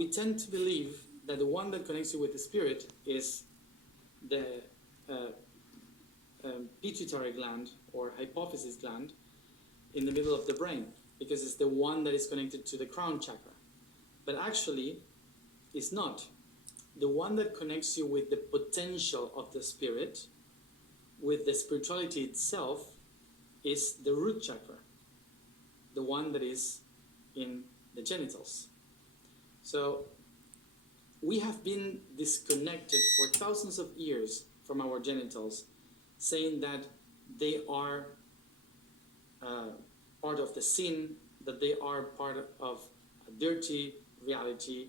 we tend to believe that the one that connects you with the spirit is the pituitary gland or hypophysis gland in the middle of the brain, because it's the one that is connected to the crown chakra. But actually, it's not. The one that connects you with the potential of the spirit, with the spirituality itself, is the root chakra, the one that is in the genitals. So we have been disconnected for thousands of years from our genitals, saying that they are part of the sin, that they are part of a dirty reality,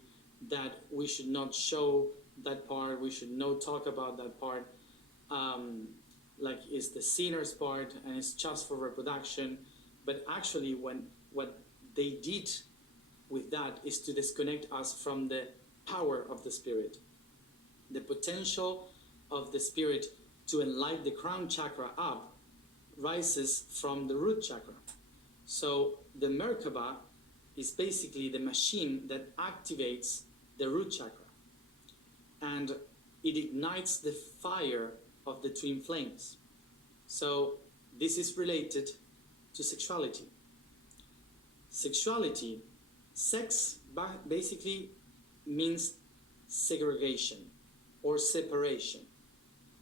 that we should not show that part, we should not talk about that part, like it's the sinner's part and it's just for reproduction. But actually, what they did with that is to disconnect us from the power of the spirit, the potential of the spirit to enlighten the crown chakra up rises from the root chakra. So the Merkaba is basically the machine that activates the root chakra, and it ignites the fire of the twin flames. So this is related to sexuality. Sexuality, sex basically means segregation or separation.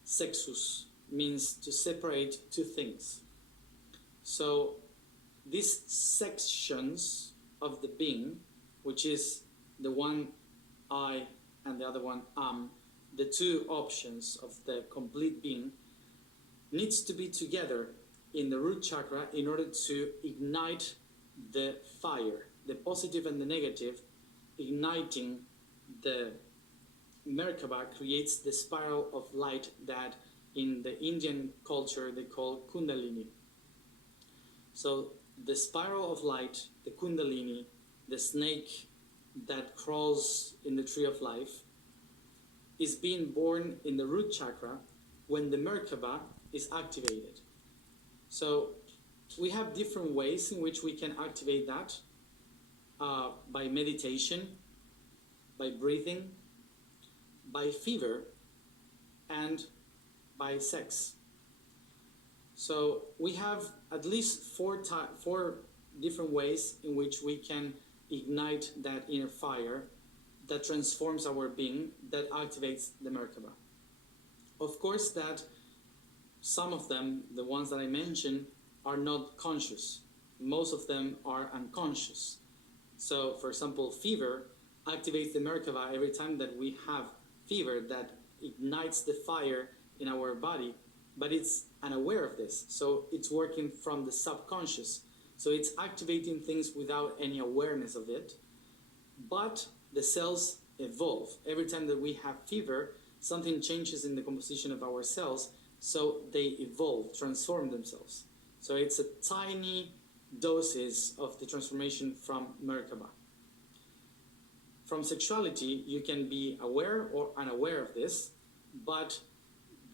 Sexus means to separate two things. So these sections of the being, which is the one I and the other one am, the two options of the complete being, needs to be together in the root chakra in order to ignite the fire, the positive and the negative. Igniting the Merkaba creates the spiral of light that in the Indian culture they call Kundalini. So the spiral of light, the Kundalini, the snake that crawls in the tree of life, is being born in the root chakra when the Merkaba is activated. So we have different ways in which we can activate that, by meditation, by breathing, by fever, and by sex. So we have at least four different ways in which we can ignite that inner fire that transforms our being, that activates the Merkaba. Of course, that some of them, the ones that I mentioned, are not conscious. Most of them are unconscious. So, for example, fever activates the Merkaba every time that we have fever, that ignites the fire in our body, but it's unaware of this. So it's working from the subconscious. So it's activating things without any awareness of it. But the cells evolve. Every time that we have fever, something changes in the composition of our cells, so they evolve, transform themselves. So it's a tiny doses of the transformation from Merkaba. From sexuality, you can be aware or unaware of this, but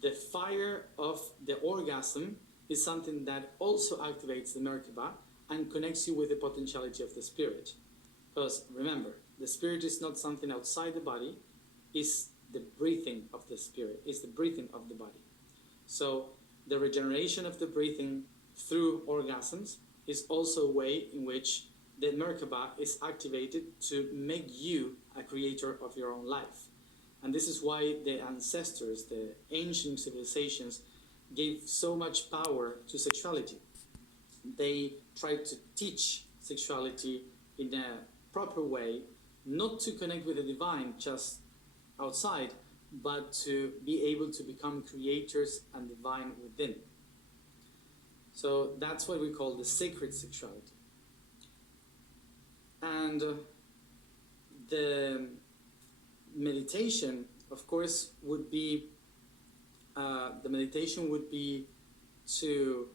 the fire of the orgasm is something that also activates the Merkaba and connects you with the potentiality of the spirit. Because remember, the spirit is not something outside the body, it's the breathing of the spirit, it's the breathing of the body. So the regeneration of the breathing through orgasms is also a way in which the Merkaba is activated to make you a creator of your own life. And this is why the ancestors, the ancient civilizations, gave so much power to sexuality. They tried to teach sexuality in a proper way, not to connect with the divine just outside, but to be able to become creators and divine within. So that's what we call the sacred sexuality. And the meditation, of course, would be to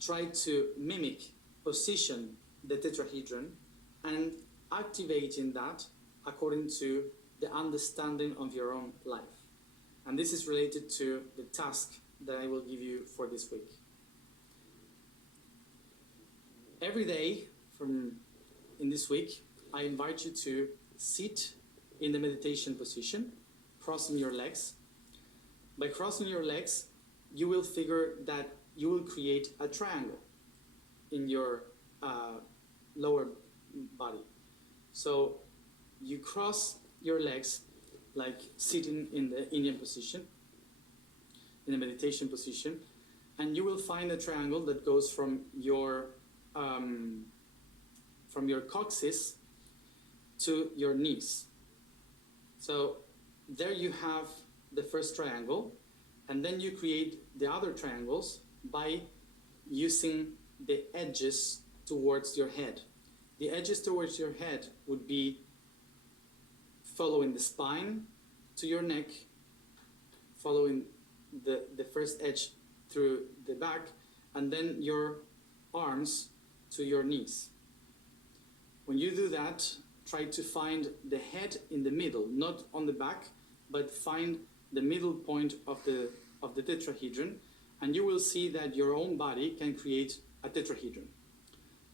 try to mimic, position the tetrahedron and activating that according to the understanding of your own life. And this is related to the task that I will give you for this week. Every day in this week, I invite you to sit in the meditation position, crossing your legs. By crossing your legs, you will figure that you will create a triangle in your lower body. So you cross your legs like sitting in the Indian position, in the meditation position, and you will find a triangle that goes from your coccyx to your knees. So there you have the first triangle, and then you create the other triangles by using the edges towards your head. The edges towards your head would be following the spine to your neck, following the first edge through the back, and then your arms to your knees. When you do that, try to find the head in the middle, not on the back, but find the middle point of the tetrahedron, and you will see that your own body can create a tetrahedron.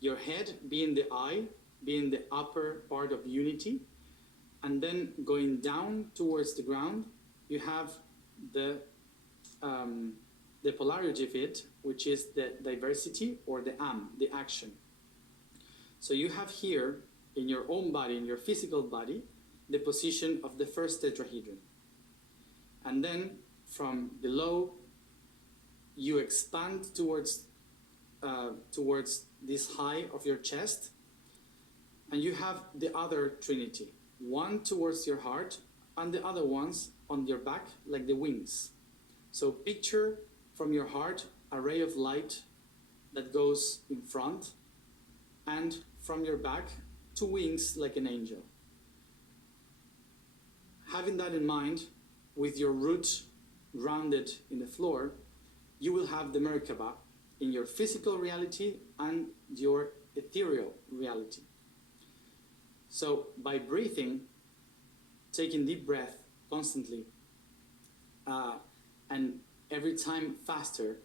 Your head being the eye, being the upper part of unity, and then going down towards the ground, you have the polarity of it, which is the diversity, or the the action. So you have here in your own body, in your physical body, the position of the first tetrahedron. And then from below, you expand towards this high of your chest, and you have the other trinity, one towards your heart and the other ones on your back like the wings. So picture from your heart a ray of light that goes in front, and from your back, two wings like an angel. Having that in mind, with your root grounded in the floor, you will have the Merkaba in your physical reality and your ethereal reality. So by breathing, taking deep breath constantly, and every time faster,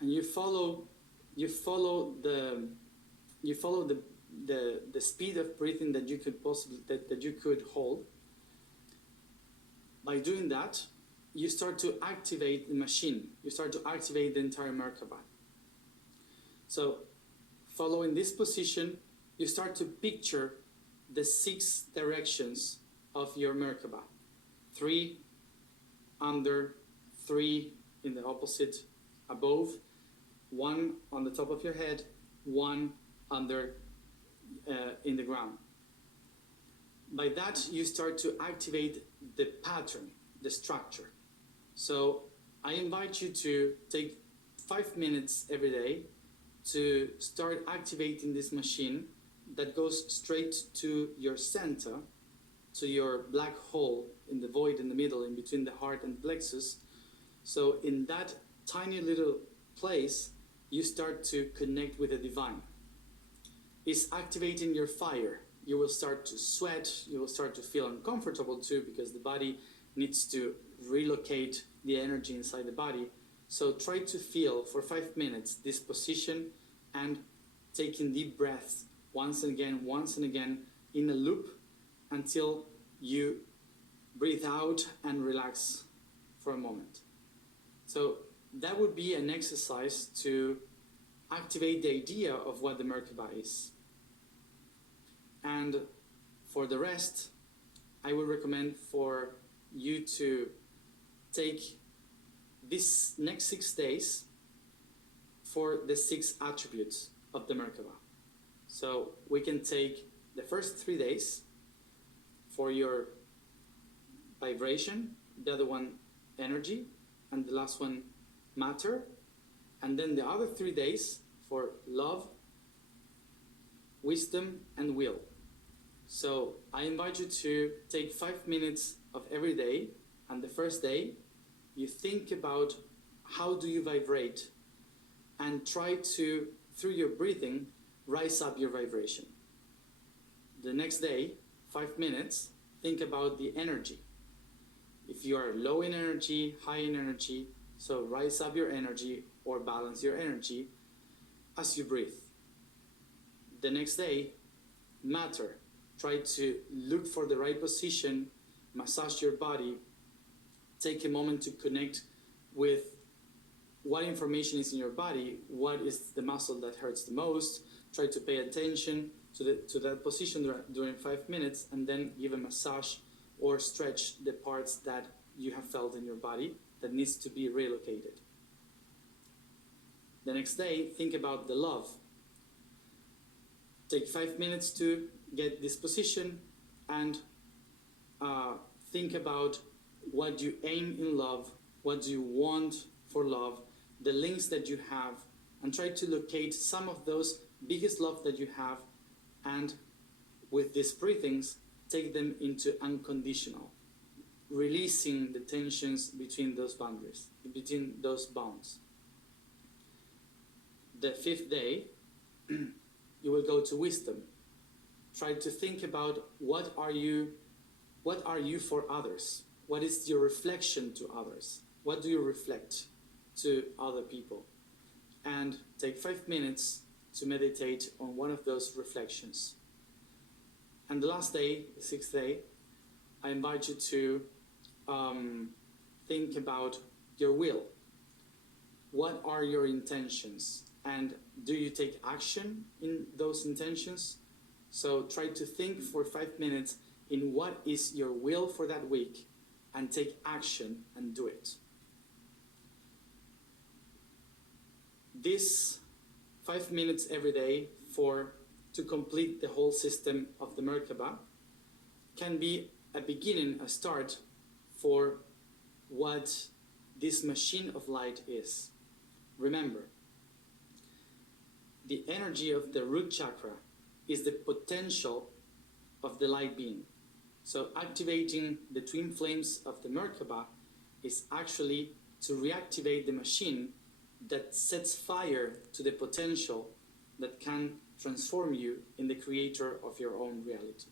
and you follow the speed of breathing that you could possibly that you could hold. By doing that, you start to activate the machine. You start to activate the entire Merkaba. So, following this position, you start to picture the 6 directions of your Merkaba. 3 under, 3 in the opposite, above, 1 on the top of your head, 1 under in the ground. By that, you start to activate the pattern, the structure. So I invite you to take 5 minutes every day to start activating this machine that goes straight to your center, to your black hole in the void in the middle, in between the heart and plexus. So in that tiny little place, you start to connect with the divine. It's activating your fire. You will start to sweat, you will start to feel uncomfortable too, because the body needs to relocate the energy inside the body. So try to feel for 5 minutes this position and taking deep breaths once and again in a loop until you breathe out and relax for a moment. So that would be an exercise to activate the idea of what the Merkaba is. And for the rest, I would recommend for you to take this next 6 days for the 6 attributes of the Merkaba. So we can take the first 3 days for your vibration, the other one energy, and the last one matter, and then the other 3 days for love, wisdom, and will. So I invite you to take 5 minutes of every day, and the first day you think about how do you vibrate, and try to, through your breathing, rise up your vibration. The next day, 5 minutes, think about the energy. If you are low in energy, high in energy, so rise up your energy or balance your energy as you breathe. The next day, matter. Try to look for the right position, massage your body, take a moment to connect with what information is in your body, what is the muscle that hurts the most. Try to pay attention to that position during 5 minutes, and then give a massage or stretch the parts that you have felt in your body that needs to be relocated. The next day, think about the love. Take 5 minutes to get this position and think about what you aim in love, what do you want for love, the links that you have, and try to locate some of those biggest love that you have, and with these breathings, take them into unconditional, releasing the tensions between those boundaries, between those bonds. The 5th day, you will go to wisdom. Try to think about what are you for others? What is your reflection to others? What do you reflect to other people? And take 5 minutes to meditate on one of those reflections. And the last day, the 6th day, I invite you to think about your will. What are your intentions? And do you take action in those intentions? So try to think for 5 minutes in what is your will for that week, and take action and do it. This 5 minutes every day to complete the whole system of the Merkaba can be a beginning, a start for what this machine of light is. Remember, the energy of the root chakra is the potential of the light being. So activating the twin flames of the Merkaba is actually to reactivate the machine that sets fire to the potential that can transform you in the creator of your own reality.